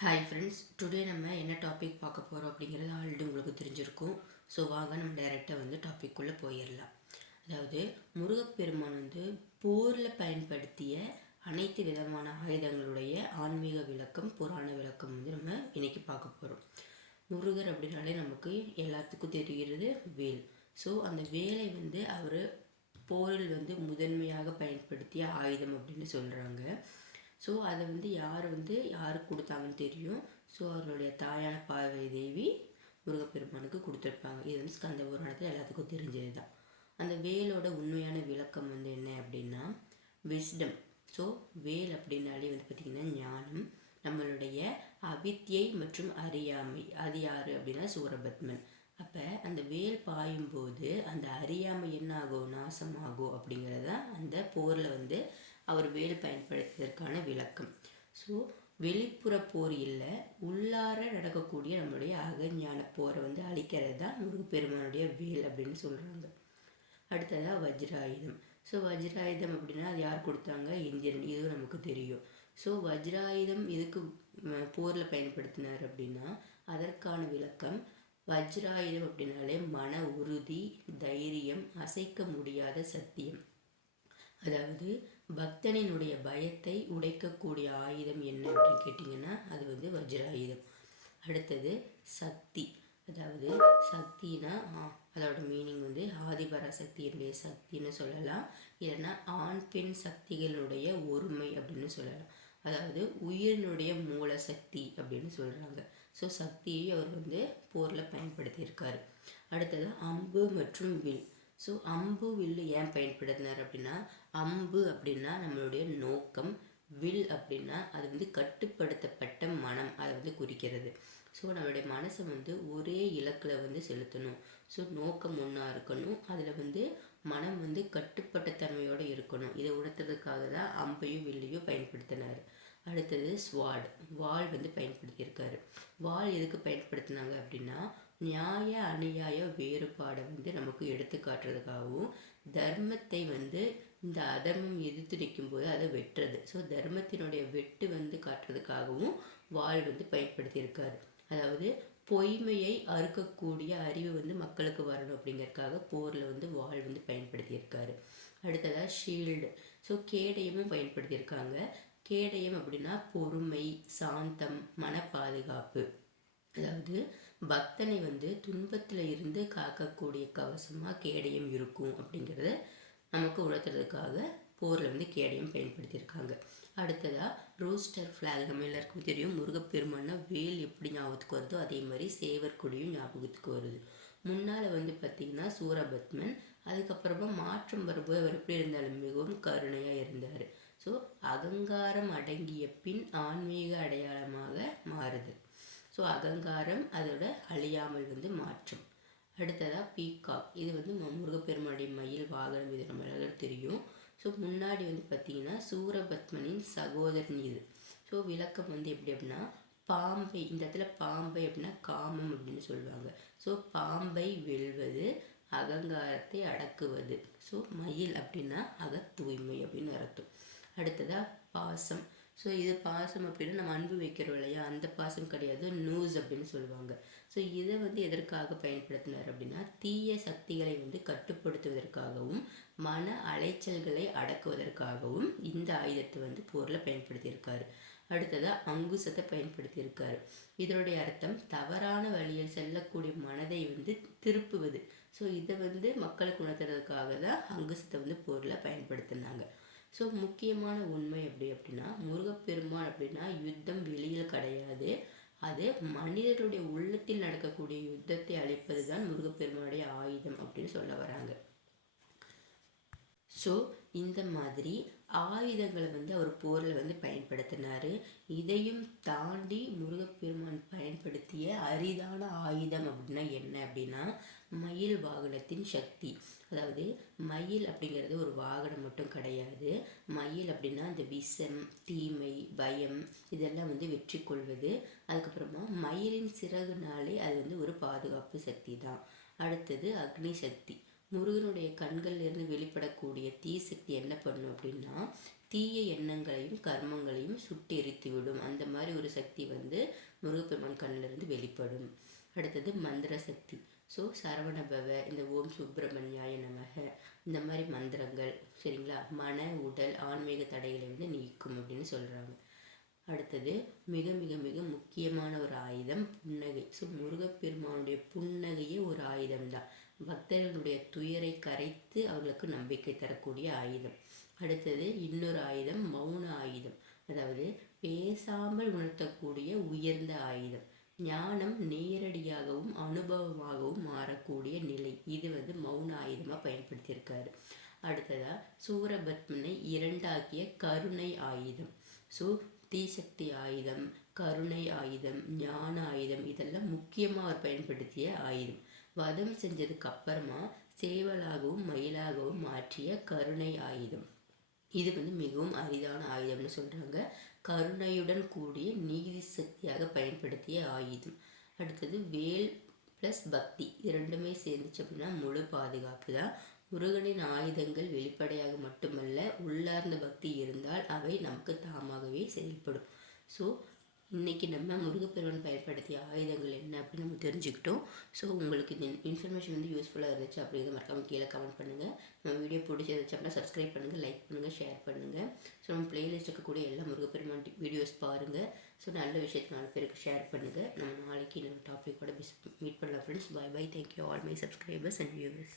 Hi friends, today நம்ம என்ன topic பார்க்க போகிறோம் அப்படிங்கிறது ஆல்ரெடி உங்களுக்கு தெரிஞ்சிருக்கும். ஸோ வாங்க நம்ம டைரெக்டாக டாபிக்குள்ளே போயிடலாம். அதாவது முருகப்பெருமான் போரில் பயன்படுத்திய அனைத்து விதமான ஆயுதங்களுடைய ஆன்மீக விளக்கம், புராண விளக்கம் நம்ம இன்னைக்கு பார்க்க போகிறோம். முருகர் அப்படின்னாலே நமக்கு எல்லாத்துக்கும் தெரிகிறது வேல். ஸோ அந்த வேலை அவர் போரில் முதன்மையாக பயன்படுத்திய ஆயுதம் அப்படின்னு சொல்கிறாங்க. ஸோ அதை யாருக்கு கொடுத்தாங்கன்னு தெரியும். ஸோ அவர்களுடைய தாயான பார்வதி தேவி முருகப்பெருமானுக்கு கொடுத்துருப்பாங்க. இது ஸ்கந்த புராணத்தில் எல்லாத்துக்கும் தெரிஞ்சது தான். அந்த வேலோட உண்மையான விளக்கம் என்ன அப்படின்னா விஸ்டம். ஸோ வேல் அப்படின்னாலே பார்த்திங்கன்னா ஞானம், நம்மளுடைய அவித்யை மற்றும் அறியாமை. அது யார் அப்படின்னா சூரபத்மன். அப்போ அந்த வேல் பாயும்போது அந்த அறியாமை என்ன ஆகும், நாசமாகும் அப்படிங்கிறத அந்த போரில் அவர் வேல் பயன்படுத்துவதற்கான விளக்கம். ஸோ வெளிப்புற போர் இல்லை, உள்ளார நடக்கக்கூடிய நம்மளுடைய அகஞான போரை அழிக்கிறது தான் முருகப்பெருமானுடைய வேல் அப்படின்னு சொல்கிறாங்க. அடுத்ததாக வஜ்ராயுதம். ஸோ வஜ்ராயுதம் அப்படின்னா அது யார் கொடுத்தாங்க, இந்திரன். இதுவும் நமக்கு தெரியும். ஸோ வஜ்ராயுதம் எதுக்கு போரில் பயன்படுத்தினார் அப்படின்னா அதற்கான விளக்கம், வஜ்ராயுதம் அப்படின்னாலே மன உறுதி, தைரியம், அசைக்க முடியாத சத்தியம். அதாவது பக்தனினுடைய பயத்தை உடைக்கக்கூடிய ஆயுதம் என்ன அப்படின்னு கேட்டிங்கன்னா அது வஜ்ராயுதம். அடுத்தது சக்தி. அதாவது சக்தினா அதோட மீனிங் ஆதிபராசக்தியினுடைய சக்தின்னு சொல்லலாம், இல்லைன்னா ஆண் பெண் சக்திகளுடைய ஒருமை அப்படின்னு சொல்லலாம். அதாவது உயிரினுடைய மூல சக்தி அப்படின்னு சொல்கிறாங்க. ஸோ சக்தியை அவர் போரில் பயன்படுத்தியிருக்காரு. அடுத்தது அம்பு மற்றும் வில். ஸோ அம்பு வில்லு ஏன் பயன்படுத்தினார் அப்படின்னா அம்பு அப்படின்னா நம்மளுடைய நோக்கம், வில் அப்படின்னா அது கட்டுப்படுத்தப்பட்ட மனம், அதை குறிக்கிறது. ஸோ நம்மளுடைய மனசை ஒரே இலக்கில் செலுத்தணும். ஸோ நோக்கம் ஒன்றா இருக்கணும், அதில் மனம் கட்டுப்பட்ட தன்மையோடு இருக்கணும். இதை உணர்த்துறதுக்காக தான் அம்பையும் வில்லையும் பயன்படுத்தினார். அடுத்தது ஸ்வாட், வாள் பயன்படுத்தியிருக்காரு. வாள் எதுக்கு பயன்படுத்தினாங்க அப்படின்னா நியாய அநியாய வேறுபாடை நமக்கு எடுத்து காட்டுறதுக்காகவும், தர்மத்தை இந்த அதர்மம் எதிர்த்து நிற்கும் போது அதை வெட்டுறது. ஸோ தர்மத்தினுடைய வெட்டு காட்டுறதுக்காகவும் வாள் பயன்படுத்தியிருக்காரு. அதாவது பொய்மையை அறுக்கக்கூடிய அறிவு மக்களுக்கு வரணும் அப்படிங்கிறதுக்காக போரில் வாள் பயன்படுத்தியிருக்காரு. அடுத்ததாக ஷீல்டு. ஸோ கேடயமும் பயன்படுத்தியிருக்காங்க. கேடயம் அப்படின்னா பொறுமை, சாந்தம், மன பாதுகாப்பு. அதாவது பக்தனை துன்பத்தில் இருந்து காக்கக்கூடிய கவசமாக கேடயம் இருக்கும் அப்படிங்கிறத நமக்கு உணர்த்துறதுக்காக போரில் கேடயம் பயன்படுத்தியிருக்காங்க. அடுத்ததாக ரோஸ்டர் ஃப்ளாக். நம்ம எல்லாருக்கும் தெரியும், முருகப்பெருமானா வேல் எப்படி ஞாபகத்துக்கு வருதோ அதே மாதிரி சேவர் கொடியும் ஞாபகத்துக்கு வருது. முன்னால் பார்த்திங்கன்னா சூரபத்மன், அதுக்கப்புறமா மாற்றம் வரும்போது அவர் எப்படி இருந்தாலும் மிகவும் கருணையாக இருந்தார். ஸோ அகங்காரம் அடங்கிய பின் ஆன்மீக அடையாளமாக மாறுது. ஸோ அகங்காரம் அதோட அழியாமல் மாற்றம். அடுத்ததாக பீகாக். இது முருகப்பெருமானுடைய மயில் வாகனம். இது நம்ம தெரியும். ஸோ முன்னாடி பார்த்திங்கன்னா சூரபத்மனின் சகோதரன் இது. ஸோ விளக்கம் எப்படி அப்படின்னா பாம்பை, இந்த இடத்துல பாம்பை அப்படின்னா காமம் அப்படின்னு சொல்லுவாங்க. ஸோ பாம்பை வெல்வது, அகங்காரத்தை அடக்குவது. ஸோ மயில் அப்படின்னா தூய்மை அப்படின்னு அர்த்தம். அடுத்ததாக பாசம். ஸோ இது பாசம் அப்படின்னா நம்ம அன்பு வைக்கிறோம் இல்லையா, அந்த பாசம் கிடையாது, நூஸ் அப்படின்னு சொல்லுவாங்க. ஸோ இதை எதற்காக பயன்படுத்தினார் அப்படின்னா தீய சக்திகளை கட்டுப்படுத்துவதற்காகவும் மன அலைச்சல்களை அடக்குவதற்காகவும் இந்த ஆயுதத்தை போரில் பயன்படுத்தியிருக்காரு. அடுத்ததாக அங்குசத்தை பயன்படுத்தியிருக்காரு. இதனுடைய அர்த்தம் தவறான வழியில் செல்லக்கூடிய மனதை திருப்புவது. ஸோ இதை மக்களுக்கு உணர்த்துறதுக்காக தான் அங்குசத்தை போரில் பயன்படுத்தினாங்க. ஸோ முக்கியமான உண்மை அப்படின்னா முருகப்பெருமான் அப்படின்னா யுத்தம் வெளியில் கிடையாது, அது மனிதர்களுடைய உள்ளத்தில் நடக்கக்கூடிய யுத்தத்தை அழிப்பது தான் முருகப்பெருமானுடைய ஆயுதம் அப்படின்னு சொல்ல வராங்க. ஸோ இந்த மாதிரி ஆயுதங்களை அவர் போரில் பயன்படுத்தினார். இதையும் தாண்டி முருகப்பெருமான் பயன்படுத்திய அரிதான ஆயுதம் அப்படின்னா என்ன அப்படின்னா மயில் வாகனத்தின் சக்தி. அதாவது மயில் அப்படிங்கிறது ஒரு வாகனம் மட்டும் கிடையாது. மயில் அப்படின்னா இந்த விஷம், தீமை, பயம் இதெல்லாம் வெற்றி கொள்வது. அதுக்கப்புறமா மயிலின் சிறகுனாலே அது ஒரு பாதுகாப்பு சக்தி தான். அடுத்தது அக்னி சக்தி. முருகனுடைய கண்கள்லேருந்து வெளிப்படக்கூடிய தீ சக்தி என்ன பண்ணும் அப்படின்னா தீய எண்ணங்களையும் கர்மங்களையும் சுட்டெரித்துவிடும். அந்த மாதிரி ஒரு சக்தி வந்து முருகப்பெருமான் கண்ணிலிருந்து வெளிப்படும். அடுத்தது மந்திர சக்தி. ஸோ சரவணபவ, இந்த ஓம் சுப்பிரமணியாய நமக, இந்த மாதிரி மந்திரங்கள் சரிங்களா, மன உடல் ஆன்மீக தடைகளை வந்து நீக்கும் அப்படின்னு சொல்கிறாங்க. அடுத்தது மிக மிக மிக முக்கியமான ஒரு ஆயுதம் புன்னகை. ஸோ முருகப்பெருமானுடைய புன்னகையே ஒரு ஆயுதம் தான். பக்தர்களுடைய துயரை கரைத்து அவர்களுக்கு நம்பிக்கை தரக்கூடிய ஆயுதம். அடுத்தது இன்னொரு ஆயுதம் மௌன ஆயுதம், அதாவது பேசாமல் உணர்த்தக்கூடிய உயர்ந்த ஆயுதம். ஞானம் நேரடியாகவும் அனுபவமாகவும் மாறக்கூடிய நிலை, இது வந்து மௌன ஆயுதமாக பயன்படுத்தியிருக்காரு. அடுத்ததா சூரபத்மனை இரண்டாக்கிய கருணை ஆயுதம். ஸோ தீசக்தி ஆயுதம், கருணை ஆயுதம், ஞான ஆயுதம், இதெல்லாம் முக்கியமாக அவர் பயன்படுத்திய ஆயுதம். வதம் செஞ்சதுக்கு அப்புறமா சேவலாகவும் மயிலாகவும் மாற்றிய கருணை ஆயுதம். இது வந்து மிகவும் அரிதான ஆயுதம்னு சொல்கிறாங்க. கருணையுடன் கூடிய நீதி சக்தியாக பயன்படுத்திய ஆயுதம். அடுத்தது வேல் ப்ளஸ் பக்தி, இரண்டுமே சேர்ந்துச்சு அப்படின்னா முழு பாதுகாப்பு தான். முருகனின் ஆயுதங்கள் வெளிப்படையாக மட்டுமல்ல, உள்ளார்ந்த பக்தி இருந்தால் அவை நமக்கு தாமாகவே செயல்படும். ஸோ இன்றைக்கி நம்ம முருகப்பெருமான் பயன்படுத்திய ஆயுதங்கள் என்ன அப்படின்னு நம்ம தெரிஞ்சுக்கிட்டோம். ஸோ உங்களுக்கு இந்த இன்ஃபர்மேஷன் வந்து யூஸ்ஃபுல்லாக இருந்துச்சு அப்படிங்கிறத மறக்காமல் கீழே கமெண்ட் பண்ணுங்கள். நம்ம வீடியோ பிடிச்சிருந்துச்சு அப்படின்னா சப்ஸ்கிரைப் பண்ணுங்கள், லைக் பண்ணுங்கள், ஷேர் பண்ணுங்கள். ஸோ நம்ம பிளேலிஸ்ட் இருக்கக்கூடிய எல்லா முருகப்பெருமான் வீடியோஸ் பாருங்கள். ஸோ நல்ல விஷயத்தை 4 பேருக்கு ஷேர் பண்ணுங்கள். நம்ம நாளைக்கு இன்னொரு டாப்பிக்கோட மீட் பண்ணலாம் friends. Bye bye. Thank you all my subscribers and viewers.